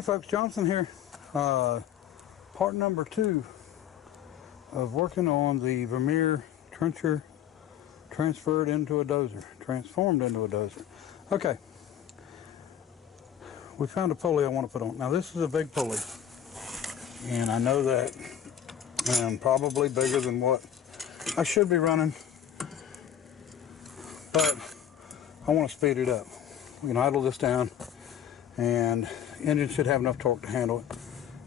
Hey folks, Johnson here. Part number 2 of working on the Vermeer trencher transformed into a dozer. Okay, we found a pulley I want to put on. Now this is a big pulley, and I know that I'm probably bigger than what I should be running, but I want to speed it up. We can idle this down, and the engine should have enough torque to handle it.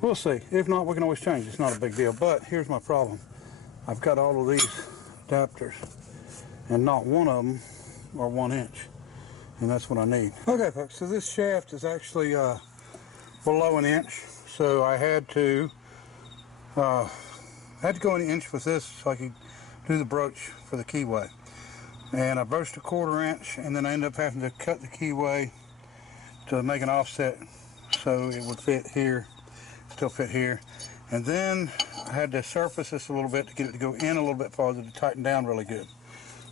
We'll see. If not, we can always change. It's not a big deal. But here's my problem. I've got all of these adapters, and not one of them are 1 inch, and that's what I need. Okay, folks. So this shaft is actually below 1 inch, so I had to go 1 inch with this so I could do the broach for the keyway. And I broached a 1/4 inch, and then I ended up having to cut the keyway to make an offset so it would fit here, still fit here. And then I had to surface this a little bit to get it to go in a little bit farther to tighten down really good.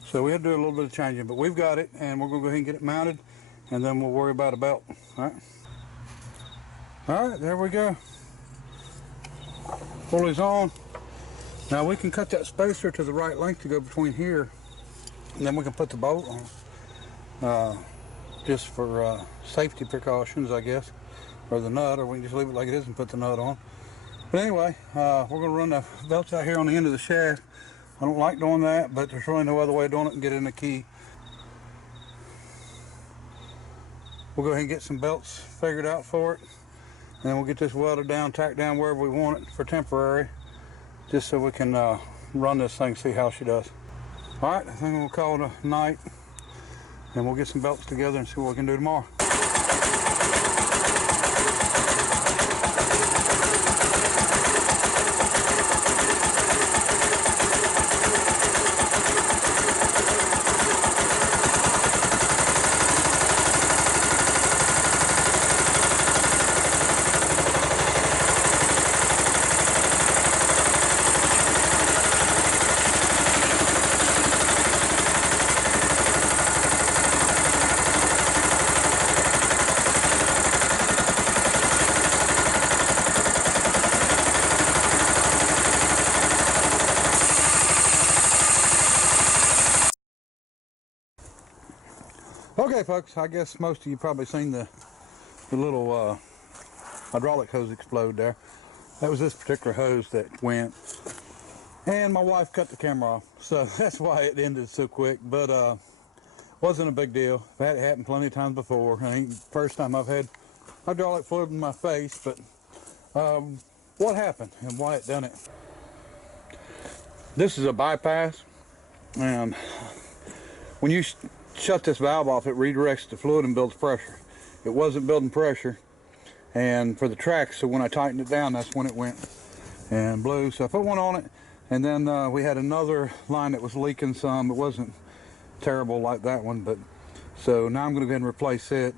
So we had to do a little bit of changing, but we've got it, and we're going to go ahead and get it mounted, and then we'll worry about a belt. All right, there we go. Pulley's on. Now we can cut that spacer to the right length to go between here, and then we can put the bolt on, just for safety precautions, I guess, or the nut, or we can just leave it like it is and put the nut on. But anyway, we're going to run the belts out here on the end of the shaft. I don't like doing that, but there's really no other way of doing it and get in the key. We'll go ahead and get some belts figured out for it, and then we'll get this welded down, tacked down wherever we want it for temporary, just so we can run this thing, see how she does. All right, I think we'll call it a night, and we'll get some belts together and see what we can do tomorrow. Okay folks, I guess most of you probably seen the little hydraulic hose explode there. That was this particular hose that went, and my wife cut the camera off, so that's why it ended so quick. But wasn't a big deal. I've had it happen plenty of times before. I ain't the first time I've had hydraulic fluid in my face, but what happened and why it done it. This is a bypass, and when you shut this valve off, it redirects the fluid and builds pressure. It wasn't building pressure, and for the tracks, so when I tightened it down, that's when it went and blew. So I put one on it, and then we had another line that was leaking some. It wasn't terrible like that one, but so now I'm going to go ahead and replace it.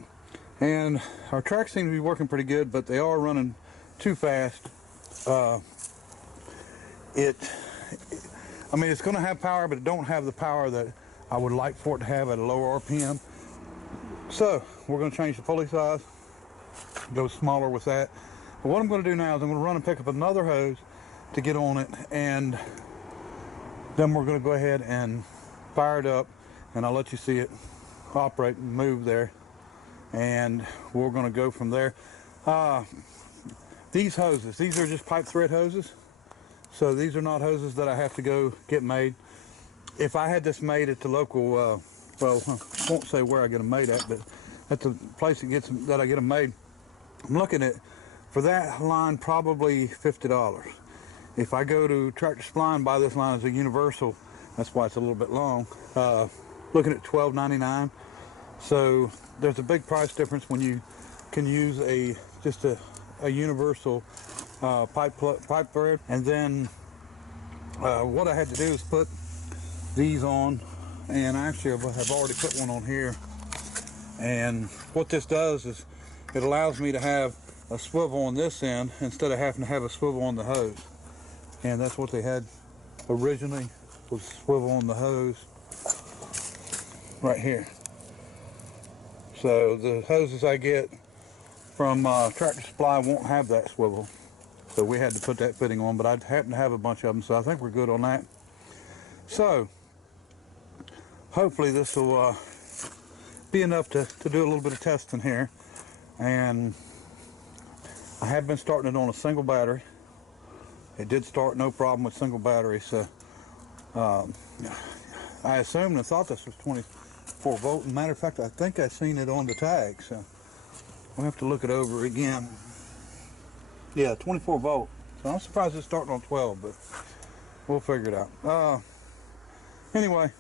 And our tracks seem to be working pretty good, but they are running too fast. I mean, it's going to have power, but it don't have the power that I would like for it to have at a lower RPM. So we're going to change the pulley size, go smaller with that. But what I'm going to do now is I'm going to run and pick up another hose to get on it, and then we're going to go ahead and fire it up, and I'll let you see it operate and move there, and we're going to go from there. These hoses, these are just pipe thread hoses, so these are not hoses that I have to go get made. If I had this made at the local, well, I won't say where I get them made at, but at the place that I get them made, I'm looking at, for that line, probably $50. If I go to Tractor Supply and buy this line as a universal, that's why it's a little bit long, looking at $12.99. So there's a big price difference when you can use just a universal pipe thread. And then what I had to do is put these on, and actually I've already put one on here. And what this does is it allows me to have a swivel on this end instead of having to have a swivel on the hose. And that's what they had originally, was swivel on the hose right here. So the hoses I get from Tractor Supply won't have that swivel, so we had to put that fitting on, but I happen to have a bunch of them, so I think we're good on that. So hopefully this will be enough to do a little bit of testing here. And I have been starting it on a single battery. It did start no problem with single battery, so I assumed and thought this was 24 volt. As a matter of fact, I think I seen it on the tag, so we'll have to look it over again. Yeah, 24 volt. So I'm surprised it's starting on 12, but we'll figure it out. Anyway,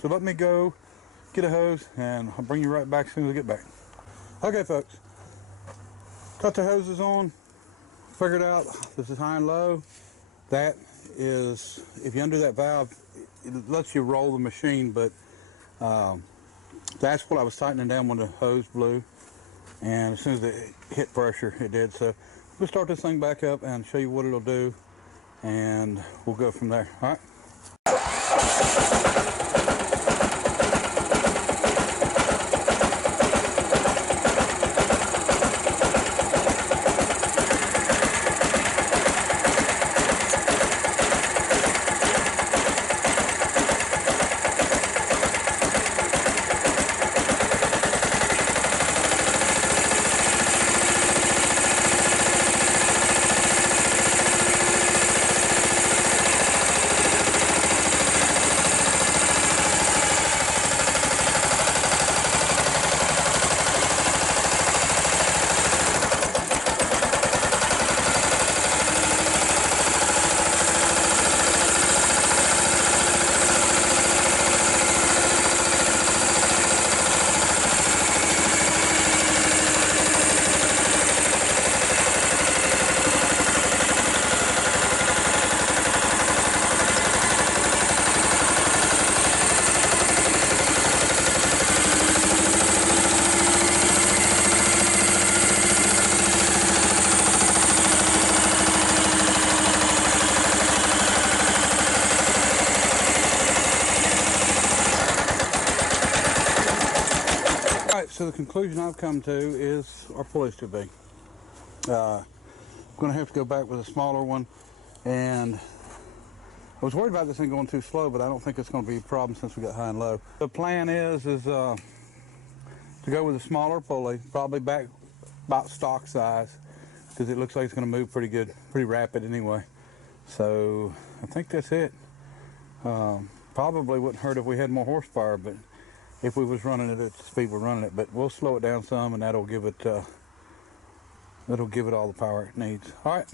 so let me go get a hose, and I'll bring you right back as soon as I get back. Okay, folks. Cut the hoses on. Figured out this is high and low. That is, if you undo that valve, it lets you roll the machine, but that's what I was tightening down when the hose blew, and as soon as it hit pressure, it did. So we'll start this thing back up and show you what it'll do, and we'll go from there. All right. So the conclusion I've come to is our pulley's too big. I'm going to have to go back with a smaller one, and I was worried about this thing going too slow, but I don't think it's going to be a problem since we got high and low. The plan is to go with a smaller pulley, probably back about stock size, because it looks like it's going to move pretty good, pretty rapid anyway. So I think that's it. Probably wouldn't hurt if we had more horsepower, but if we was running it at the speed we're running it, but we'll slow it down some, and that'll give it all the power it needs. All right.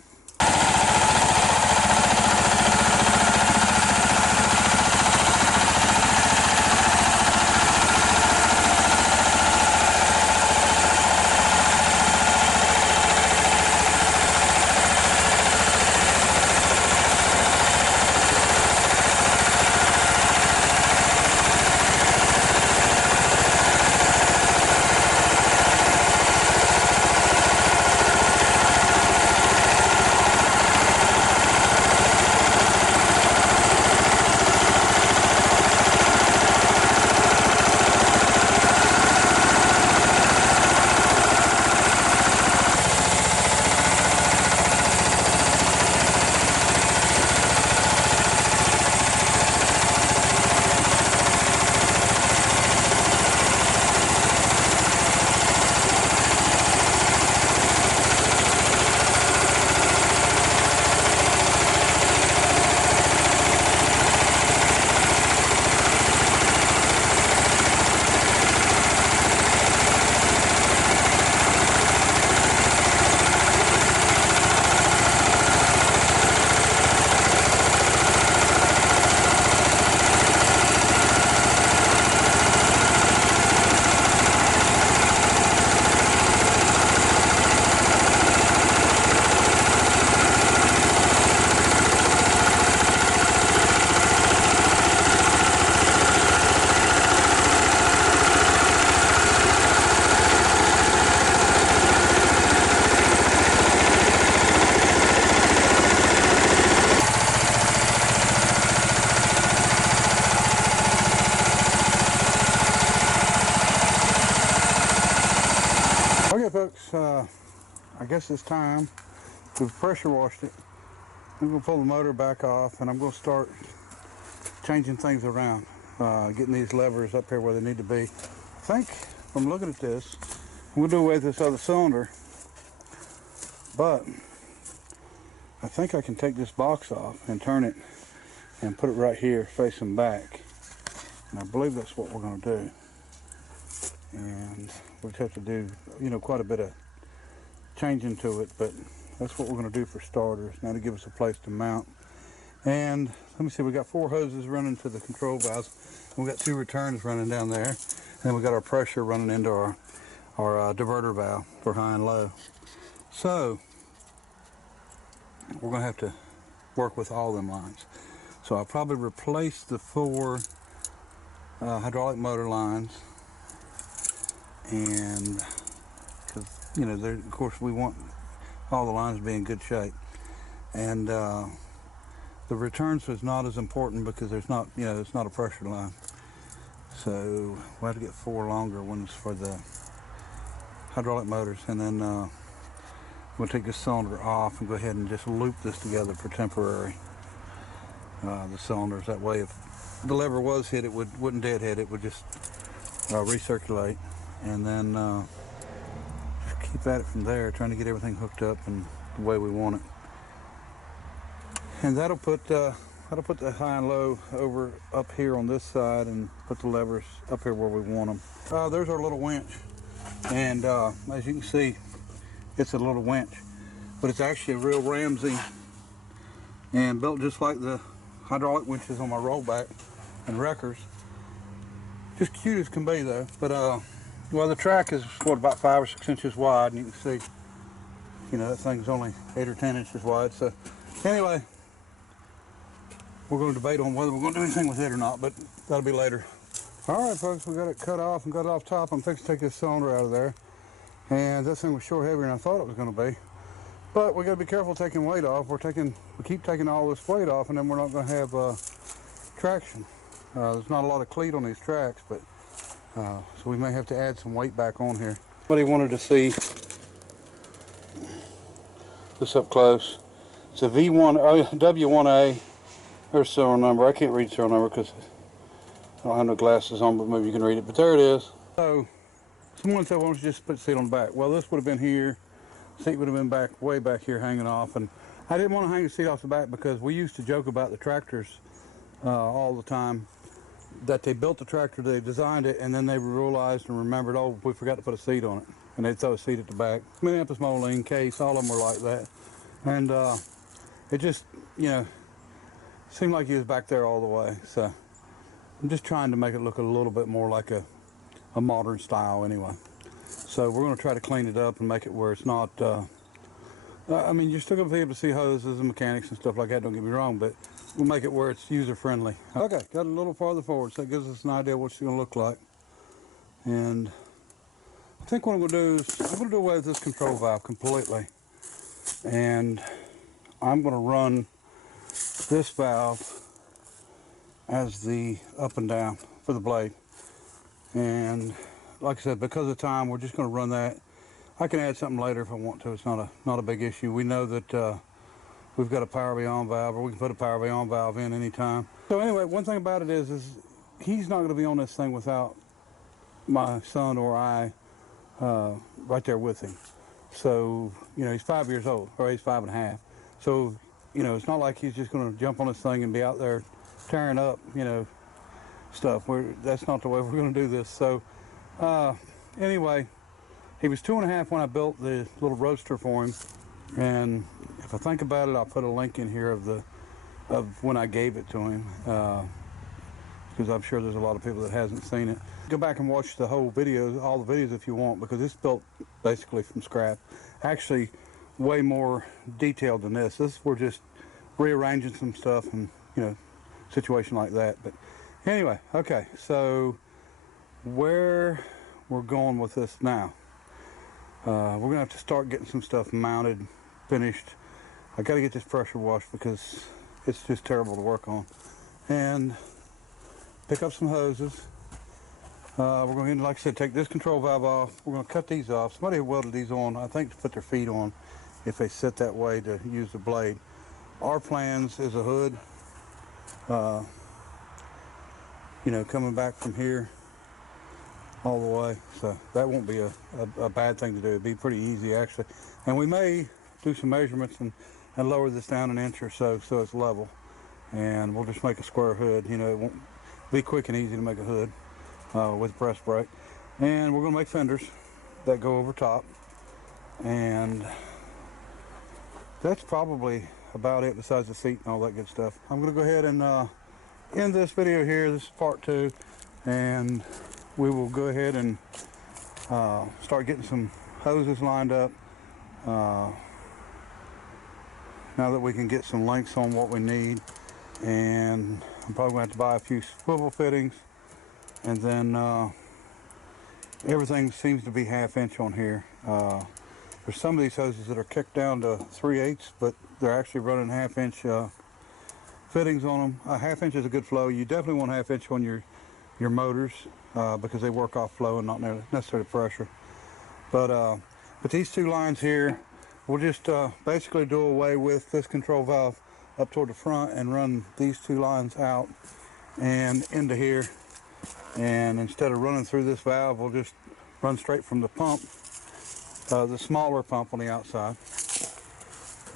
folks, I guess it's time. We've pressure washed it. I'm going to pull the motor back off, and I'm going to start changing things around, getting these levers up here where they need to be. I think, from looking at this, I'm going to do away with this other cylinder, but I think I can take this box off and turn it and put it right here facing back. And I believe that's what we're going to do. And we'll have to do, you know, quite a bit of changing to it, but that's what we're going to do for starters. Now to give us a place to mount. And let me see, we got 4 hoses running to the control valves. We got 2 returns running down there. And then we got our pressure running into our diverter valve for high and low. So we're going to have to work with all them lines. So I'll probably replace the 4 hydraulic motor lines, and because, you know, of course we want all the lines to be in good shape. And the returns is not as important because there's not, you know, it's not a pressure line. So we'll have to get 4 longer ones for the hydraulic motors, and then we'll take this cylinder off and go ahead and just loop this together for temporary. The cylinders, that way if the lever was hit, it wouldn't deadhead, it would just recirculate, and then just keep at it from there, trying to get everything hooked up and the way we want it. And that'll put the high and low over up here on this side, and put the levers up here where we want them. There's our little winch, and as you can see, it's a little winch, but it's actually a real Ramsey, and built just like the hydraulic winches on my rollback and wreckers. Just cute as can be though. But well, the track is what, about 5 or 6 inches wide, and you can see, you know, that thing's only 8 or 10 inches wide. So anyway, we're going to debate on whether we're going to do anything with it or not, but that'll be later. All right, folks, we got it cut off and got it off top. I'm fixing to take this cylinder out of there, and this thing was sure heavier than I thought it was going to be. But we got to be careful taking weight off. We keep taking all this weight off, and then we're not going to have traction. There's not a lot of cleat on these tracks, but so we may have to add some weight back on here. Somebody wanted to see this up close. It's a W1A. There's the serial number. I can't read the serial number because I don't have no glasses on, but maybe you can read it. But there it is. So someone said, why don't you just put the seat on the back? Well, this would have been here. Seat would have been way back here hanging off, and I didn't want to hang the seat off the back because we used to joke about the tractors all the time, that they built the tractor, they designed it, and then they realized and remembered, oh, we forgot to put a seat on it, and they'd throw a seat at the back. Minneapolis Moline, Case, all of them were like that, and it just, you know, seemed like he was back there all the way. So I'm just trying to make it look a little bit more like a modern style anyway. So we're going to try to clean it up and make it where it's not, I mean, you're still going to be able to see hoses and mechanics and stuff like that, don't get me wrong, but we'll make it where it's user-friendly. Okay, got a little farther forward, so that gives us an idea of what it's going to look like. And I think what I'm going to do is, I'm going to do away with this control valve completely. And I'm going to run this valve as the up and down for the blade. And like I said, because of time, we're just going to run that. I can add something later if I want to. It's not a big issue. We know that we've got a power beyond valve, or we can put a power beyond valve in anytime. So anyway, one thing about it is he's not going to be on this thing without my son or I right there with him. So, you know, he's 5 years old, or he's 5.5. So, you know, it's not like he's just going to jump on this thing and be out there tearing up, you know, stuff. That's not the way we're going to do this. So anyway, he was 2.5 when I built the little roadster for him, and if I think about it, I'll put a link in here of when I gave it to him, because I'm sure there's a lot of people that hasn't seen it. Go back and watch the whole video, all the videos if you want, because it's built basically from scratch. Actually, way more detailed than this. We're just rearranging some stuff and, you know, situation like that. But anyway, okay, so where we're going with this now, we're gonna have to start getting some stuff mounted, finished. I got to get this pressure washed because it's just terrible to work on, and pick up some hoses. We're going to, like I said, take this control valve off. We're going to cut these off. Somebody welded these on, I think, to put their feet on if they sit that way to use the blade. Our plans is a hood, you know, coming back from here all the way. So that won't be a bad thing to do. It'd be pretty easy, actually. And we may do some measurements and lower this down an inch or so it's level. And we'll just make a square hood. You know, it won't be quick and easy to make a hood with breast brake. And we're going to make fenders that go over top. And that's probably about it besides the seat and all that good stuff. I'm going to go ahead and end this video here. This is part 2. And we will go ahead and start getting some hoses lined up. Now that we can get some lengths on what we need. And I'm probably going to have to buy a few swivel fittings. And then everything seems to be 1/2 inch on here. There's some of these hoses that are kicked down to 3/8, but they're actually running 1/2 inch fittings on them. 1/2 inch is a good flow. You definitely want 1/2 inch on your motors because they work off flow and not necessarily pressure. But these 2 lines here, we'll just basically do away with this control valve up toward the front and run these 2 lines out and into here. And instead of running through this valve, we'll just run straight from the pump, the smaller pump on the outside.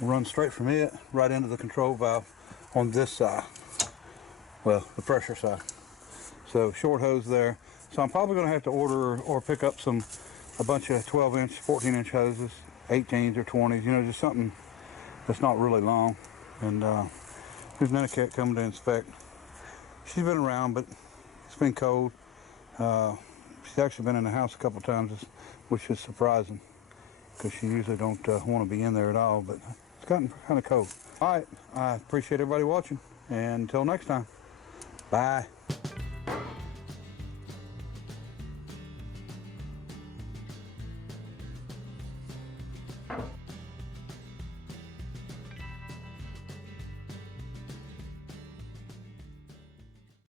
We'll run straight from it right into the control valve on this side. Well, the pressure side. So short hose there. So I'm probably going to have to order or pick up a bunch of 12 inch, 14 inch hoses, 18s or 20s, you know, just something that's not really long. And here's Nanaket coming to inspect. She's been around, but it's been cold. She's actually been in the house a couple of times, which is surprising because she usually don't want to be in there at all, but it's gotten kind of cold. All right, I appreciate everybody watching, and until next time, bye.